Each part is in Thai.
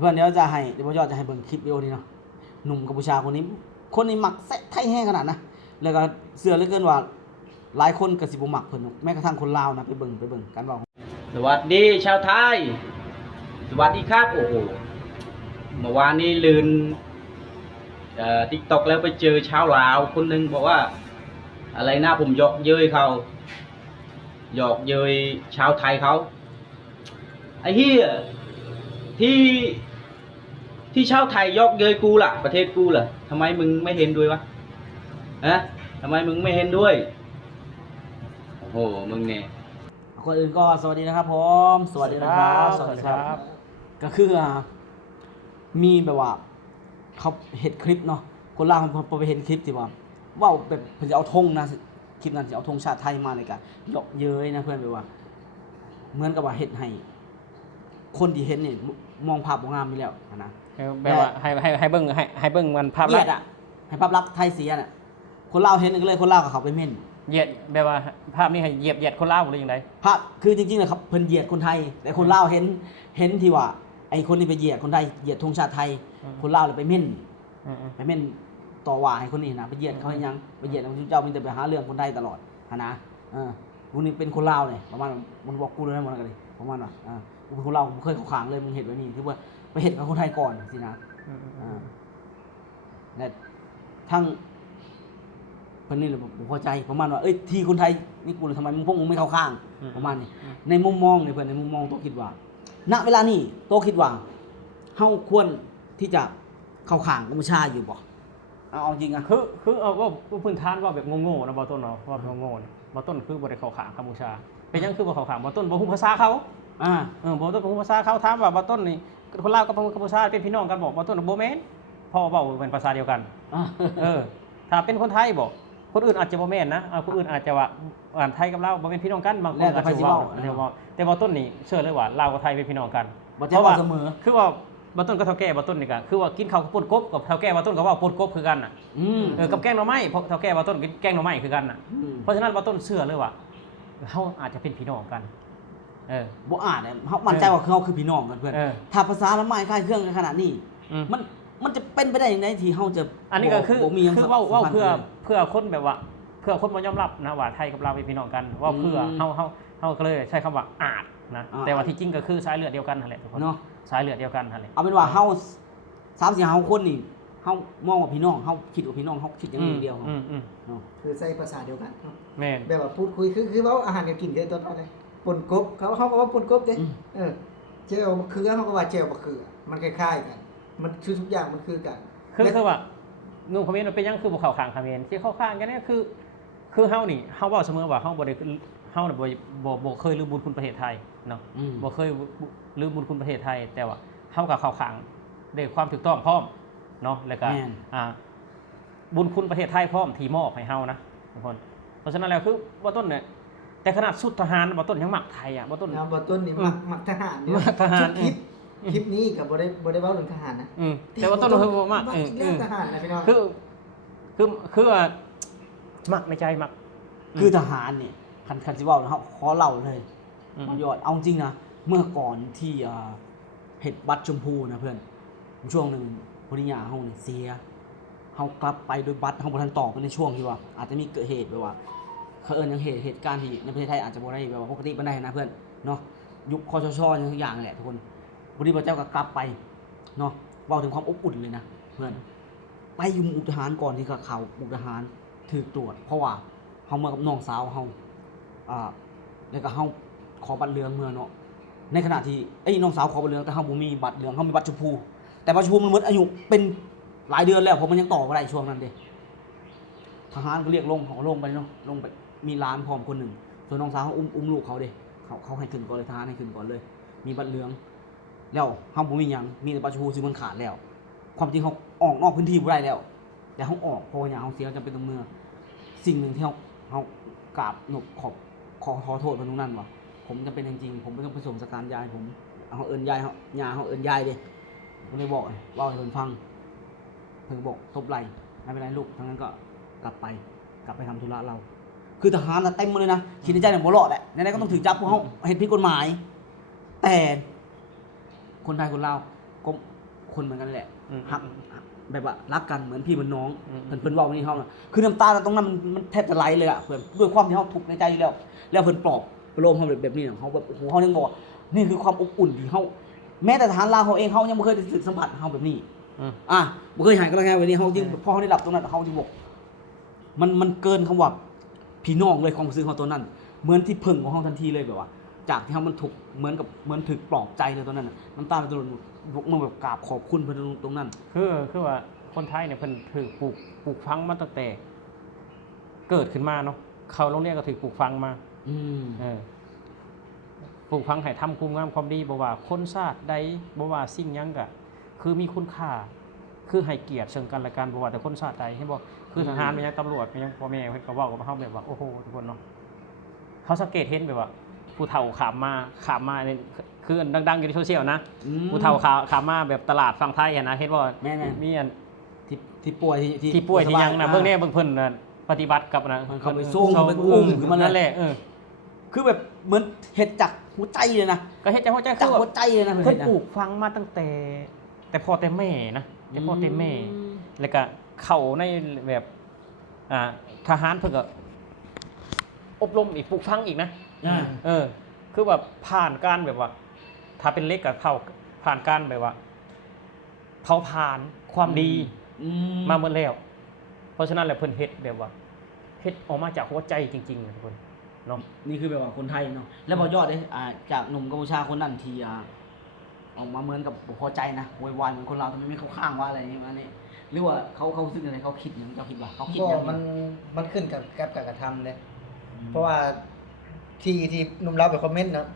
เพื่อนเดี๋ยวจะให้เดี๋ยวพ่อยอดจะให้เบิ่งคลิปวิดีโอนี้เนาะหนุ่มกัมพูชาคนนี้หมักแซ่ไทยแห้งขนาดนะแล้วก็เชื่อเหลือเกินว่าหลายคนก็สิบ่มักเพิ่นแม้กระทั่งคนลาวนะไปเบิ่งกันว่าสวัสดีชาวไทยสวัสดีครับโอ้โหเมื่อวานนี้ลืนติ๊กต็อกแล้วไปเจอชาวลาวคนหนึ่งบอกว่าอะไรนะผมหยอกเย้ยเขาหยอกเย้ยชาวไทยเขาไอ้เหี้ยที่ชาวไทยหยอกเย้ยกูล่ะประเทศกูล่ะทำไมมึงไม่เห็นด้วยวะฮะทำไมมึงไม่เห็นด้วยโอ้โหมึงเนี่ยคนอื่นก็สวัสดีนะครับผมสวัสดีนะครับสวัสดีครับก็คือมีแบบว่าเขาเห็นคลิปเนาะคนลาวพอไปเห็นคลิปที่ว่าแบบเพิ่นจะเอาธงนะคลิปนั้นจะเอาธงชาติไทยมาในการหยอกเย้ยนะเพื่อนแบบว่าเหมือนกับว่าเฮ็ดให้คนที่เห็นนี่มองภาพบ่งามอยู่แล้วนะแบบว่าให้เบิ่งมันภาพลักษณ์ให้ภาพลักษณ์ไทยเสียน่ะคนลาวเห็นก็เลยคนลาวก็เข้าไปเม่นเหยียดแบบว่าภาพนี้ให้เหยียดคนลาวหรือยังไงภาพคือจริงๆนะครับเพิ่นเหยียดคนไทยแต่คนลาวเห็นที่ว่าไอ้คนนี้ไปเหยียดคนไทยเหยียดธงชาติไทยคนลาวเลยไปเม่นต่อว่าให้คนนี้นะไปเหยียดเขาให้ยังไปเหยียดเจ้ามีแต่ไปหาเรื่องคนไทยตลอดนะพวกนี้เป็นคนลาวเลยประมาณมันบอกกูเลยนะมันก็เลยประมาณว่ากูเป็นคนลาวกูเคยเข้าขางเลยมึงเห็นไว้นี่คือว่าไปเห็นกับคนไทยก่อนสินะและทั้งเพิ่นนี่เลยผมพอใจประมาณว่าเอ้ยที่คนไทยนี่กูทำไมพวกมึงไม่เข้าข้างประมาณนี้ในมุมมองเนี่ยเพื่อนในมุมมองตัวคิดว่าณเวลานี้ตัวคิดว่าเฮาควรที่จะเข้าข้างกัมพูชาอยู่บ่เอาจริงอ่ะคือเอาก็พื้นฐานว่าแบบโง่ๆนะบ่ต้นเนาะว่าโง่ๆบ่ต้นคือบ่ได้เข้าข้างกัมพูชาเป็นยังคือบ่เข้าข้างบ่ต้นบ่ฮู้ภาษาเขาบ่ต้นบ่ฮู้ภาษาเขาถามว่าบ่ต้นนี่คนลาวกับกัมพูชาเป็นพี่น้องกันบ่ต้นบ่แม่นพ่อเว้าเป็นภาษาเดียวกันถ้าเป็นคนไทยบ่คนอื่นอาจจะบ่แม่นนะคนอื่นอาจจะว่าไทยกับลาวบ่เป็นพี่น้องกันบางคนอาจจะเว้าแต่บ่ต้นนี่เชื่อเลยว่าลาวกับไทยเป็นพี่น้องกันเพราะว่าเสมอคือว่าบ่ต้นกับเฒ่าแก่บ่ต้นนี่ก็คือว่ากินข้าวกับป่นกบกับเฒ่าแก่บ่ต้นก็ว่าป่นกบคือกันน่ะกับแกงหน่อไม้เพราะเฒ่าแก่บ่ต้นกินแกงหน่อไม้คือกันน่ะเพราะฉะนั้นบ่ต้นเชื่อเลยว่าเฮาอาจจะเป็นพี่น้องกันบ่อาจเนี่ยเฮามั่นใจว่าเฮาคือพี่น้องกันเพื่อนถ้าภาษาละไม้คล้ายเครื่องกันขนาดนี้มันจะเป็นไปได้ยังไงที่เฮาจะอันนี้ก็คือเว้าเพื่อคนแบบว่าเพื่อคนบ่ยอมรับนะว่าไทยกับลาวเป็นพี่น้องกันว่าเพื่อเฮาก็เลยใช้คำว่าอาจนะแต่ว่าที่จริงก็คือสายเลือดเดียวกันนั่นแหละทุกคนสายเลือดเดียวกันนั่นแหละเอาเป็นว่าเฮา3-4 5คนนี่เฮามองว่าพี่น้องเฮาคิดว่าพี่น้องเฮาคิดอย่างเดียวเนาะคือใช้ภาษาเดียวกันเนาะแม่นแบบว่าพูดคุยคือเว้าอาหารกันกินกันตอนนั้นเลยป่นกบเขาก็ว่าป่นกบเด้เจลมะเขือเขาก็ว่าเจลมะเขือมันคล้ายๆกันมันคือทุกอย่างมันคือกันคือว่านุ่มคอมเมนต์มันเป็นยังคือบ่เข้าข้างคอมเมนต์ที่เข้าข้างกันเนี่ยคือเฮานี่เฮาเว้าเสมอว่าเฮาบ่ได้เฮาน่ะบ่เคยลืมบุญคุณประเทศไทยเนาะบ่เคยลืมบุญคุณประเทศไทยแต่ว่าเฮาก็เข้าข้างด้วยความถูกต้องพร้อมเนาะแล้วก็บุญคุณประเทศไทยพร้อมที่มอบให้เฮานะทุกคนเพราะฉะนั้นแล้วคือบ่ต้นเนี่ยแต่ขนาดสุดทหารบ่ต้นยังมักไทยอ่ะบ่ต้นนี่มักทหารเนี่ยคลิปนี้ก็บ่ได้เว้าเรื่องทหารนะแต่บ่ต้นคือบ่มักเรื่องทหารนะพี่น้องคือมักในใจมักคือทหารเนี่ยคันสิเว้านะครับขอเล่าเลยยอดเอาจริงนะเมื่อก่อนที่เฮ็ดบัตรชมพูนะเพื่อนช่วงนึงปริญญาเฮานี่เสียเฮากลับไปโดยบัตรเฮาบ่ทันตอบในช่วงที่ว่าอาจจะมีเกิดเหตุแบบว่าเขายังเหตุการณ์ที่ในประเทศไทยอาจจะบ่ได้แบบว่าปกติบ่ได้นะเพื่อนเนาะยุคคชอย่างแหละทุกคนบ่ได้บ่เจ้าก็กลับไปเนาะเว้าถึงความอบอุ่นเลยนะเพื่อนไปอยู่มุกดาหารก่อนที่จะเข้ามุกดาหารถูกตรวจเพราะว่าเฮาเมื่อกับน้องสาวเฮาแล้วก็เฮาขอบัตรเหลืองเมื่อเนาะในขณะที่น้องสาวขอบัตรเหลืองแต่เฮาบ่มีบัตรเหลืองเฮามีบัตรชมพูแต่บัตรชมพูมันหมดอายุเป็นหลายเดือนแล้วเพราะมันยังต่อบ่ได้ช่วงนั้นเด้ทหารก็เรียกลงเขาลงไปเนาะลงไปมีร้านพร้อมคนหนึ่งส่วนน้องสาวเขาอุ้มลูกเขาเด้เขาให้ขึ้นก่อนเลยทหารให้ขึ้นก่อนเลยมีบัตรเหลืองแล้วเฮาบ่มีหยังมีแต่บัตรชมพูซึ่งมันขาดแล้วความจริงเขาออกนอกพื้นที่บ่ได้แล้วแต่เฮาออกเพราะว่าหยังเฮาเสียจำเป็นต้องเมื่อสิ่งนึงที่เฮากราบหนบขอโทษเพิ่นตรงนั้นว่าผมจำเป็นจริงๆผมไม่ต้องไปส่งสการยายผมเฮาเอิ้นยายเฮาย่าเฮาเอิ้นยายเด้ผมเลยบอกเว้าให้เพิ่นฟังเพิ่นบอกทบไหล่ไม่เป็นไรลูกทั้งนั้นก็กลับไปทำธุระเราคือทหารเต็มมาเลยนะคิดในใจเนี่ยบ่รอดแหละไหนๆก็ต้องถือจับพวกเขาเห็นผิดกฎหมายแต่คนไทยคนลาว ก็คนเหมือนกันแหละ อืม ฮักแบบว่ารักกันเหมือนพี่เหมือนน้อง อืม เพิ่นเว้านี่เฮาน่ะคือน้ำตาตรงนั้นมันแทบจะไหลเลยอ่ะเพิ่นด้วยความที่เฮาทุกข์ในใจอยู่แล้วเพิ่นปลอบประโลมเฮาแบบนี้น่ะเฮาแบบโอ้โหเฮายังบอกว่านี่คือความอบอุ่นที่เฮาแม้แต่ทหารลาวเขาเองเฮายังบ่เคยได้สัมผัสเฮาแบบนี้ อืม บ่เคยหายกันแล้วไงวันนี้เฮายิ่งพอเฮาได้รับตรงนั้นเฮาจึงบอกมันเกินคำว่าพี่น้องเลยความรู้สึกเฮาตัวนั้น เหมือนที่พึ่งของเฮาทันทีเลยแบบว่า จากที่เฮามันทุกข์เหมือนถูกปลอบใจเลยตอนนั้นน่ะน้ำตามันตะลุมันแบบกราบขอบคุณเพิ่นตรงนั้น คือว่าคนไทยเนี่ยเพิ่นถูกปลูกฝังมาตั้งแต่เกิดขึ้นมาเนาะเข้าโรงเรียนก็ถูกปลูกฝังมา อืม ปลูกฝังให้ทำคุณงามความดีบ่ว่าคนชาติใดบ่ว่าสิ่งหยังก็คือมีคุณค่าคือให้เกียรติซึ่งกันและกันบ่ว่าแต่คนชาติใดเห็นบ่คือทหารเป็นหยังตำรวจเป็นหยังพ่อแม่เพิ่นก็เว้ากับเฮาแบบว่าโอ้โหทุกคนเนาะเขาสังเกตเห็นแบบว่าผู้เฒ่าขามมาเนี่ยคืออันดังๆอยู่ในโซเชียลนะ อืม ผู้เฒ่าขามมาแบบตลาดฝั่งไทยอะนะเห็นบ่ แม่น มีอัน ที่ป่วย ที่ป่วยที่หยังนะเบิ่งแน่เบิ่งเพิ่นน่ะปฏิบัติกับนะ เขาไปส่งไปอุ้มขึ้นมา นั่นแหละ คือแบบเหมือนเฮ็ดจากหัวใจเลยนะ ก็เฮ็ดจากหัวใจ จาก คือ หัวใจเลยนะ เพิ่นปลูกฝังมาตั้งแต่พ่อแต่แม่นะแต่พ่อแต่แม่ แล้วก็เข้าในแบบทหารเพิ่นก็อบรมอีกปลูกฝังอีกนะ คือแบบผ่านการแบบว่า ถ้าเป็นเล็กกับเข้าผ่านการแบบว่าเผาผ่านความดีมาหมดแล้ว เพราะฉะนั้นแหละเพิ่นเฮ็ดแบบว่าเฮ็ดออกมาจากหัวใจจริงๆนะทุกคนเนาะ นี่คือแบบว่าคนไทยเนาะแล้วบ่ยอดเลยจากหนุ่มกัมพูชาคนนั้นที่ออกมาเหมือนกับบ่พอใจนะโวยวายเหมือนคนเราทำไมไม่เข้าข้างว่าอะไรอย่างเงี้ยนี่หรือว่าเขารู้สึกยังไงเขาคิดอย่างเจ้าคิดว่าเขาคิด ก็ อย่าง มันขึ้นกับการกระทำเลยเพราะว่าที่หนุ่มเราไปคอมเมนต์เนาะ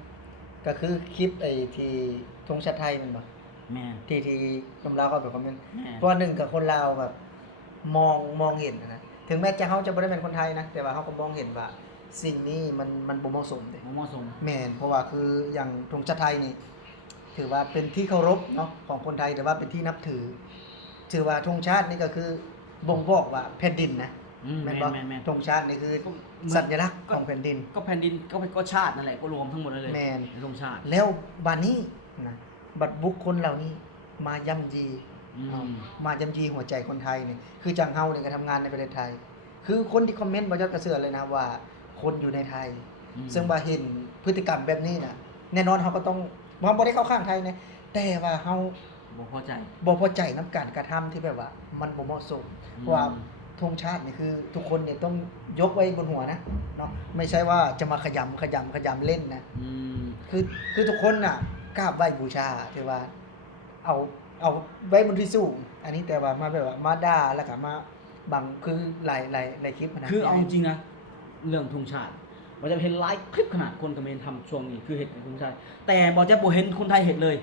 ก็คือคลิปไอ้ที่ธงชาติไทยมันบ่ แม่ ที่หนุ่มเราเขาไปคอมเมนต์ แม่ เพราะว่าหนึ่งกับคนลาวแบบมองเห็นนะถึงแม้จะเขาจะไม่ได้เป็นคนไทยนะแต่ว่าเขาก็มองเห็นว่าสิ่งนี้มันบ่เหมาะสมเลย บ่เหมาะสม แมนเพราะว่าคืออย่างธงชาติไทยนี่ถือว่าเป็นที่เคารพเนาะของคนไทยแต่ว่าเป็นที่นับถือถือว่าธงชาตินี่ก็คือบ่งบอกว่าแผ่นดินนะ แม่ แม่นบ่ แม่ ธงชาตินี่คือสัญลักษณ์ของแผ่นดิน ก็แผ่นดินก็ชาตินั่นแหละก็รวมทั้งหมดเลย แม่น ลงชาติ แล้วบัดนี้นะบัดบุคคลเหล่านี้มาย่ำยี มาย่ำยีหัวใจคนไทยนี่คือจังเฮานี่ก็ทำงานในประเทศไทย คือคนที่คอมเมนต์บ่ยอดกระเสือเลยนะว่าคนอยู่ในไทย ซึ่งว่าเห็นพฤติกรรมแบบนี้น่ะแน่นอนเฮาก็ต้องบ่ได้เข้าข้างไทยนะแต่ว่าเฮา บ่พอใจ บ่พอใจนํการกระทำที่แบบว่า มันบ่เหมาะสมเพราะว่าธงชาตินี่คือทุกคนเนี่ยต้องยกไว้บนหัวนะเนาะไม่ใช่ว่าจะมาขยำเล่นนะ คือทุกคนน่ะกราบไหว้บูชาที่ว่า เอาไว้บนที่สูงอันนี้แต่ว่ามาแบบว่ามาด่าแล้วก็มาบังคือหลายคลิปนะ คือเอาจริงนะเรื่องธงชาติมันจะเห็นไลฟ์คลิปขนาดคนกเขมรทำช่วงนี้คือเห็ดธงชาติแต่บอจะบ่เห็นคนไทยเห็ดเลย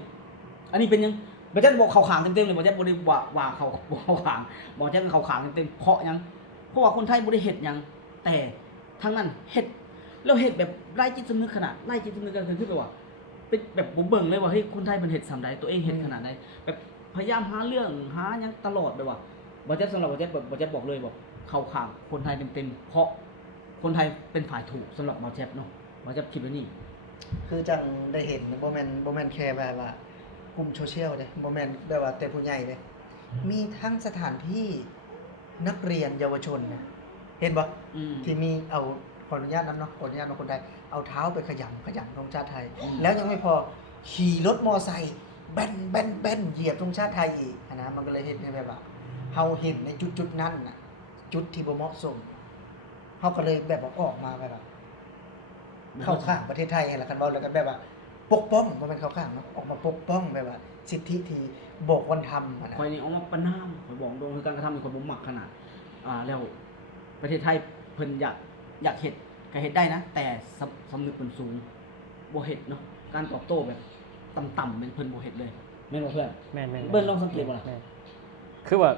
อันนี้เป็นยังบอจะบอกเขาขางเต็มๆเลยบอจะบ่ได้ว่าเขาขางบอจะเขาขางเต็มๆเพราะยังเพราะว่าคนไทยบ่ได้เห็ดยังแต่ทั้งนั้นเห็ดแล้วเห็ดแบบไร้จิตสำนึกขนาดไร้จิตสำนึกกันคือแบบว่าเป็นแบบผมเบิ่งเลยว่าเฮ้ยคนไทยมันเห็ดสำใดตัวเองเห็ดขนาดใดแบบพยายามหาเรื่องหายังตลอดแบบว่าบอจะสำหรับบอจะบอกเลยบอกเขาขางคนไทยเต็มๆเพราะคนไทยเป็นฝ่ายถูกสำหรับมาแจ็บเนาะมาแจ็บคิดไว้นี่ คือจังได้เห็นบ่แม่นแค่แบบว่ากลุ่มโซเชียลเด้บ่แม่นแบบว่าแต่ผู้ใหญ่เด้มีทั้งสถานที่นักเรียนเยาวชนนะเห็นบ่ที่มีเอาขออนุญาตนั้นเนาะขออนุญาตคนใดเอาเท้าไปขยำธงชาติไทย แล้วยังไม่พอขี่รถมอไซค์แบนเหยียบธงชาติไทยอีกนะมันก็เลยเห็นในแบบว่าเฮาเห็นในจุดนั้นน่ะจุดที่บ่เหมาะสมเฮาก็เลยแบบว่าออกมาแบบว่าเข้าข้างประเทศไทยให้ละกันเว้าแล้วก็แบบว่าปกป้องบ่แม่นเข้าข้างเนาะออกมาปกป้องแบบว่าสิทธิที่บอกวันทำนะ คอยนี่เอามาประนามคอยบอกตรงคือการกระทำในคนบ่มักขนาดแล้วประเทศไทยเพิ่นอยากเฮ็ดก็เฮ็ดได้นะ แต่สำนึกเพิ่นสูงบ่เฮ็ดเนาะการตอบโต้แบบต่ำๆเป็นเพิ่นบ่เฮ็ดเลยแม่นบ่เพื่อน แม่นๆ เบิ่งลองสังเกตบ่ล่ะ แม่นคือว่า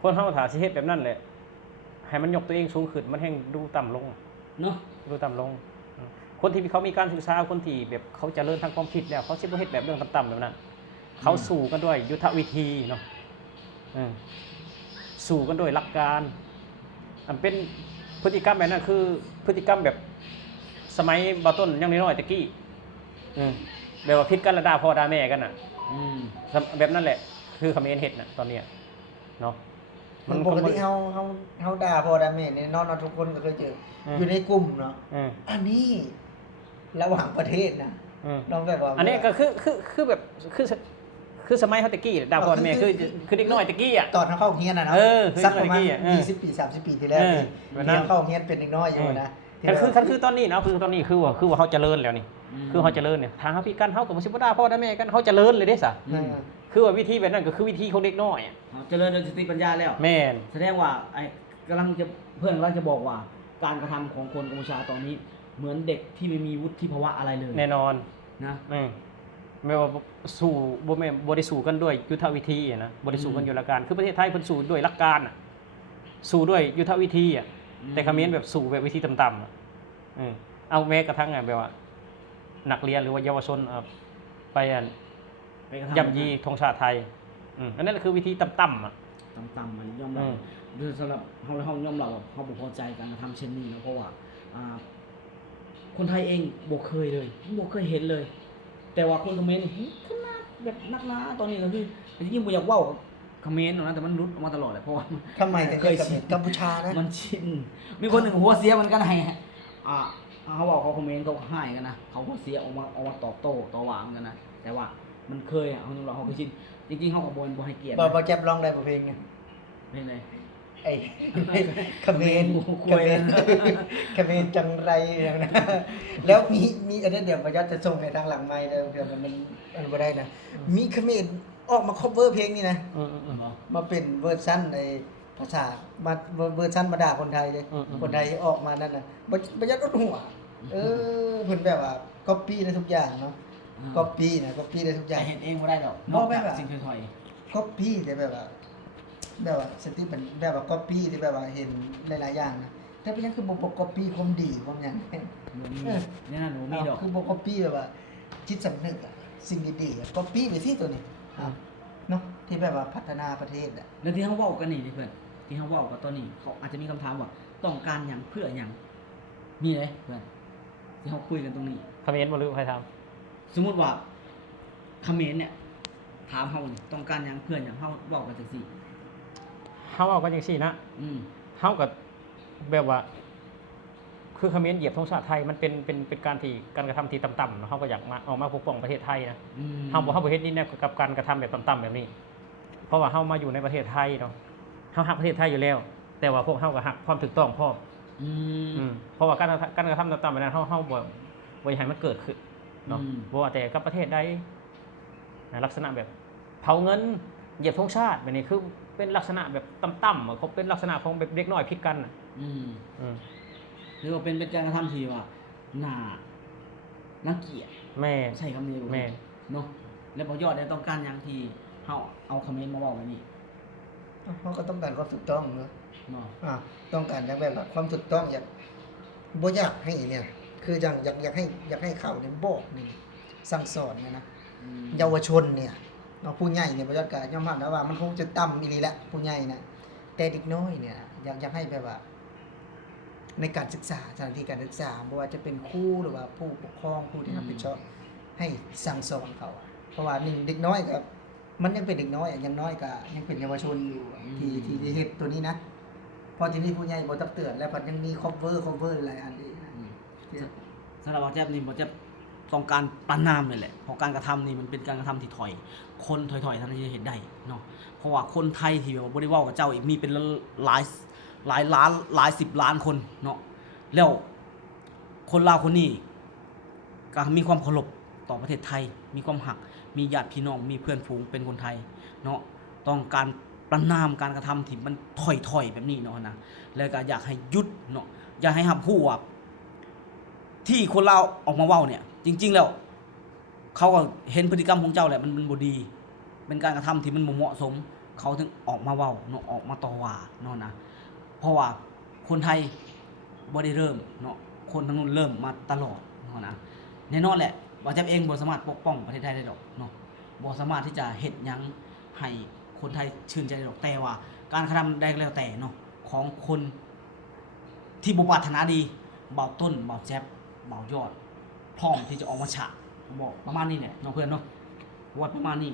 คนเฮาถ้าสิเฮ็ดแบบนั้นแหละให้มันยกตัวเองสูงขึ้นมันแฮ่งดูต่ำลง เนาะ ดูต่ำลงคนที่เขามีการศึกษาคนที่แบบเขาเจริญทางความคิดแล้วเขาสิบ่เฮ็ดแบบเรื่องต่ำๆแบบนั้นเขาสู้กันด้วยยุทธวิธีเนาะสู้กันด้วยหลักการอันเป็นพฤติกรรมแบบนั้นคือพฤติกรรมแบบสมัยบ่ต้นยังน้อยๆตะกี้แบบว่าผิดกันแล้วด่าพ่อด่าแม่กันน่ะ อืม แบบนั้นแหละคือเขมรเฮ็ดน่ะตอนเนี้ยเนาะ มันปกติเฮาด่าพ่อด่าแม่เนี่ยเนาะทุกคนก็เคยเจออยู่ในกลุ่มเนาะอันนี้ระหว่างประเทศนะน้องแบบว่าอันนี้ก็คือแบบคือสมัยเฮาตะกี้ดาวพอแม่คือเด็กน้อยตะกี้อ่ะตอนเข้าโรงเรียนน่ะเนาะสักประมาณ20 ปี 30 ปีที่แล้วนี่เข้าโรงเรียนเป็นเด็กน้อยอยู่นะคือตอนนี้เนาะคือตอนนี้คือว่าเฮาเจริญแล้วนี่คือเฮาเจริญเนี่ยทางเฮาพี่กันเฮาก็บ่สิบ่ด่าพ่อด่าแม่กันเฮาเจริญเลยเด้ซะคือว่าวิธีแบบนั้นก็คือวิธีของเด็กน้อยอ่ะเจริญโดยสติปัญญาแล้ว แม่นแสดงว่าไอ้เพื่อนกำลังจะบอกว่าการกระทำของคนกัมพูชาตอนนี้เหมือนเด็กที่ไม่มีวุฒิภาวะอะไรเลย แน่นอนนะไม่ว่าสู้บ่แม่นบ่ได้สู้กันด้วยยุทธวิธีนะบ่ได้สู้กันอยู่หลักการคือประเทศไทยเพิ่นสู้ด้วยหลักการน่ะสู้ด้วยยุทธวิธีอ่ะแต่เขมรแบบสู้แบบวิธีต่ำๆอ่ะเอาแม้กระทั่งแบบว่านักเรียนหรือว่าเยาวชนไปย่ำยีธงชาติไทยอันนั้นคือวิธีต่ำๆอ่ะต่ำๆมันยอมรับโดยสำหรับเฮายอมรับว่าเฮาบ่พอใจการกระทำเช่นนี้นะเพราะว่าคนไทยเองบ่เคยเลยบ่เคยเห็นเลยแต่ว่าคนเขมรนี่ขึ้นมาแบบนักหนาตอนนี้ก็คือจริงๆบ่อยากเว้าเขมรนะแต่มันรุดออกมาตลอดแหละเพราะว่าทำไมถึงเคยชินกัมพูชานะมันชินมีคนหนึ่งหัวเสียมันก็ให้เขาบอกเขาคอมเมนต์เขาให้กันนะเขาหัวเสียออกมาตอบโต้ต่อว่าเหมือนกันนะแต่ว่ามันเคยเขาเคยชินจริงๆเขาก็บ่ให้เกียรติบ่แจ็บร้องได้บ่เพลงนึงเพลงไหนไอ้เขมรจังไรอย่างนั้นแล้วมีอันนี้เดี๋ยวประยัดจะส่งในทางหลังไมค์เดี๋ยวมันบ่ได้นะมีเขมรออกมา cover เพลงนี่นะมาเป็นเวอร์ชั่นในภาษามาเวอร์ชั่นมาด่าคนไทยเลยคนไทยออกมานั่นน่ะประยัดรถหัวเพิ่นแบบว่า copy ได้ทุกอย่างเนาะ copy ได้ทุกอย่างเห็นเองบ่ได้ดอกนอกจากสิ่งถอย copy ได้แบบว่าสติเป็นแบบว่า copy ที่แบบว่าเห็นหลายๆอย่างนะแต่เป็นยังคือบ่ copy ความดีความหยังนี่น่ะหนูมีดอกคือบ่ copy แบบว่าจิตสำนึกอ่ะสิ่งดีๆ copy ไปสิตัวนี้เนาะที่แบบว่าพัฒนาประเทศอ่ะแล้วที่เฮาเว้ากันนี่เพื่อนที่เฮาเว้ากันตอนนี้เขาอาจจะมีคำถามว่าต้องการหยังเพื่อหยังมีเลยเพื่อนที่เฮาคุยกันตรงนี้เขมรบ่รู้ใครทำสมมุติว่าเขมรเนี่ยถามเฮาต้องการหยังเพื่อหยังเฮาเว้ากันจังซี่เฮาเอากันจังซี่นะเฮาก็แบบว่าคือเขมรเหยียบธงชาติไทยมันเป็นการกระทำที่ต่ำๆเฮาก็อยากมาออกมาปกป้องประเทศไทยนะเฮาบ่เฮ็ดนี่แนวกับการกระทำแบบต่ำๆแบบนี้เพราะว่าเฮามาอยู่ในประเทศไทยเนาะเฮาฮักประเทศไทยอยู่แล้วแต่ว่าพวกเฮาก็ฮักความถูกต้องพร้อมเพราะว่าการกระทำต่ำๆแบบนั้นเฮาบ่อยากให้มันเกิดขึ้นเนาะบ่ว่าแต่กับประเทศใดลักษณะแบบเผาเงินเหยียบธงชาติแบบนี้คือเป็นลักษณะแบบต่ำๆเขาเป็นลักษณะของแบบเด็กน้อยผิดกันหรือว่าเป็นการกระทำที่ว่าน่าเกลียดแม่ใช่คำนี้แม่เนาะแล้วพอยอดได้ต้องการอย่างที่เฮาเอาคอมเมนต์มาบอกแบบนี้เฮาก็ต้องการความถูกต้องเนาะต้องการแบบความถูกต้องบ่อยากให้เนี่ยคืออยากให้เขาเนี่ยบอกนี่สั่งสอนนะเยาวชนเนี่ยเนาะผู้ใหญ่เนี่ยบ่ยอดก็ยอมรับนะว่ามันคงจะต่ำอีหลีแหละผู้ใหญ่นะแต่เด็กน้อยเนี่ยอยากให้แบบว่าในการศึกษาสถานที่การศึกษาบ่ว่าจะเป็นครูหรือว่าผู้ปกครองผู้ที่รับผิดชอบให้สั่งสอนเขาเพราะว่า1เด็กน้อยก็มันยังเป็นเด็กน้อยอย่างน้อยก็ยังเป็นเยาวชนอยู่ที่เฮ็ดตัวนี้นะพอทีนี้ผู้ใหญ่บ่ตักเตือนแล้วมันยังมี cover หลายอันอีกสำหรับบ่แจ๊บนี่บ่แจ๊บต้องการประณามเลยแหละเพราะการกระทำนี่มันเป็นการกระทำที่ถอยคนถอยๆท่านจะเห็นได้เนาะเพราะว่าคนไทยที่บ่ได้เว้ากับเจ้าอีกมีเป็นหลายล้านหลาย10 ล้านคนเนาะแล้วคนลาวคนนี้ก็มีความเคารพต่อประเทศไทยมีความหักมีญาติพี่น้องมีเพื่อนฝูงเป็นคนไทยเนาะต้องการประณามการกระทำที่มันถอยๆแบบนี้เนาะนะแล้วก็อยากให้หยุดเนาะอยากให้รับรู้ว่าที่คนลาวออกมาเว้าเนี่ยจริงๆแล้วเขาก็เห็นพฤติกรรมของเจ้าแหละมันบ่ดีเป็นการกระทำที่มันบ่เหมาะสมเขาถึงออกมาเว้าเนาะออกมาต่อว่าเนาะนะเพราะว่าคนไทยบ่ได้เริ่มเนาะคนทางนู้นเริ่มมาตลอดเนาะนะแน่นอนแหละว่าจะเองบ่สามารถปกป้องประเทศไทยได้ดอกเนาะบ่สามารถที่จะเฮ็ดหยังให้คนไทยชื่นใจได้ดอกแต่ว่าการกระทำใดก็แล้วแต่เนาะของคนที่บ่ปรารถนาดีเบาต้นเบาแจ๊บเบายอดพร้อมที่จะออกมาฉะบอกประมาณนี้แหละเนาะเพื่อนเนาะ วัดประมาณนี้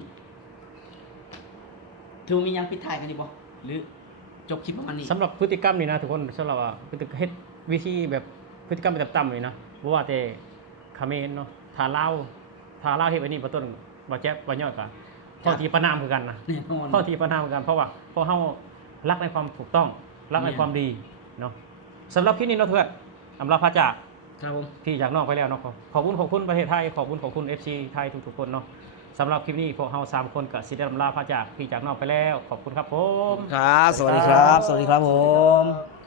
ถือว่ามียังปิดท้ายกันดีบ่หรือจบคลิปประมาณนี้ สำหรับพฤติกรรมนี่นะทุกคนสำหรับว่าพฤติกรรมเฮ็ดวิธีแบบพฤติกรรมแบบต่ำเลยนะบ่ว่าแต่เขมรเนาะถ้าลาวเฮ็ดไว้นี่บ่ต้นบ่แจ๊บบ่ย่อยกันข้อที่ประนามคือกันนะ แน่นอน ข้อที่ประนามคือกันเพราะว่าเพราะเฮารักในความถูกต้องรักในความดีเนาะสำหรับคลิปนี้เนาะเพื่อนอำลาพระจาก ครับผม พี่จากนอกไปแล้วเนาะขอบคุณประเทศไทยขอบคุณ FC ไทยทุกๆคนเนาะสำหรับคลิปนี้พวกเรา3คนก็สิได้อำลาพระจากพี่จากนอกไปแล้วขอบคุณครับผม ครับ สวัสดีครับ สวัสดีครับผม